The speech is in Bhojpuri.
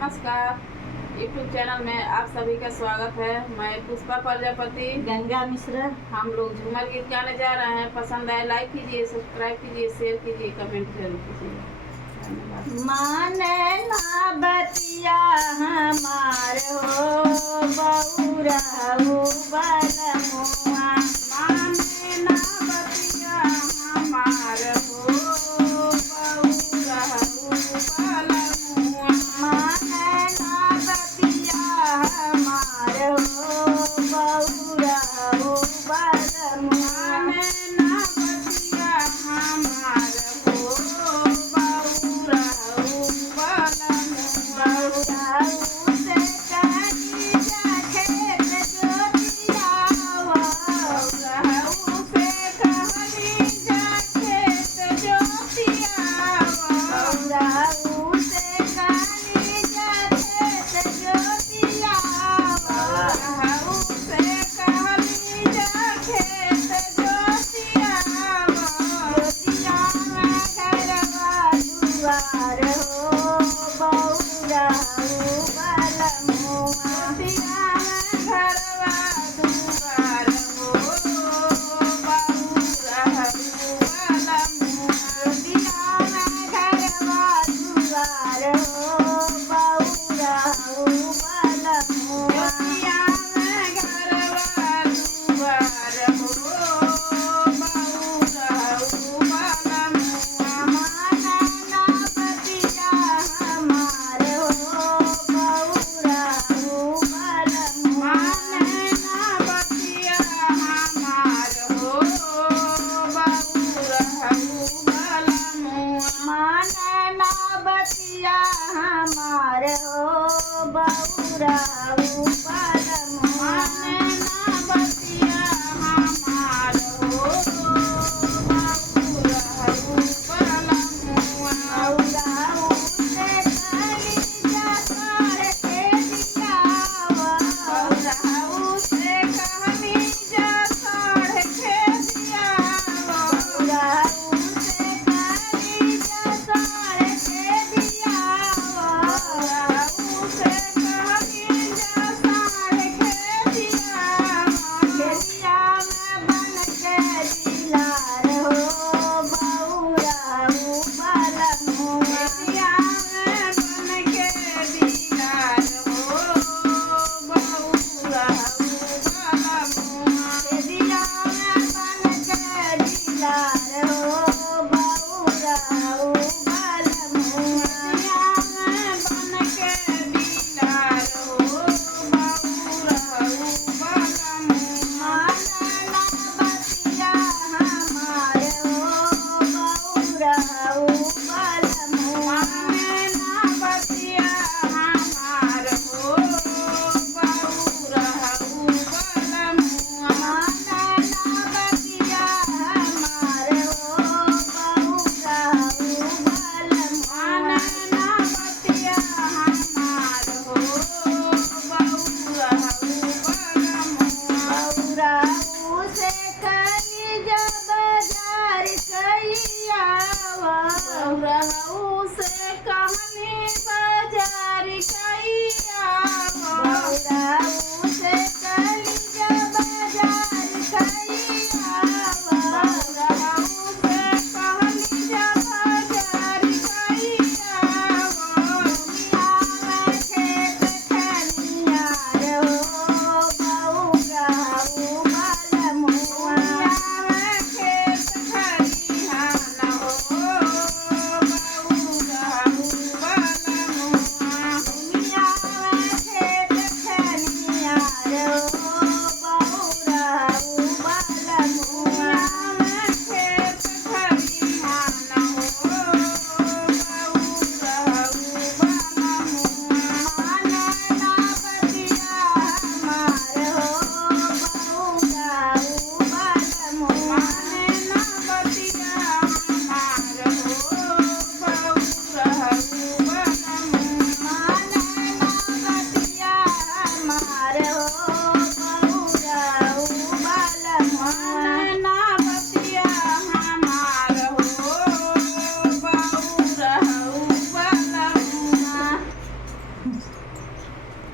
नमस्कार। यूट्यूब चैनल में आप सभी का स्वागत है। मैं पुष्पा प्रजापति, गंगा मिश्रा। हम लोग झूमर गीत गाने जा रहे हैं। पसंद आए लाइक कीजिए, सब्सक्राइब कीजिए, शेयर कीजिए, कमेंट जरूर कीजिए। धन्यवाद। माने ना बतिया हमार हो बौरा हो बलमुआ। माने ना बतिया हमार हो बौरा हो बलमुआ। माने ना बतिया हमार हो बौरा हो बलमुआ। माने ना बतिया हमार हो बौरा हो बलमुआ। बौरा से कहीं जा खेत जोतिया रहू से कहली जा खेत जोतिया। बौरा से कहीं जा खेत जोतिया। रहू से कहली जा खेत जोतिया। जोतिया घरवा दुआर हो बौरा हो बलमुआ। जोतिया घरवा दुआर हो बौरा हो बलमुआ। जोतिया घरवा दुआर हो बौरा हो बलमुआ। जोतिया घरवा दुआर हो बौरा हो बलमुआ। माना ना बतिया हमार हो बौरा हो बलमुआ। माने ना बतिया हमार हो बौरा हो बलमुआ। माना ना बतिया हमार हो बौरा हो बलमुआ। माने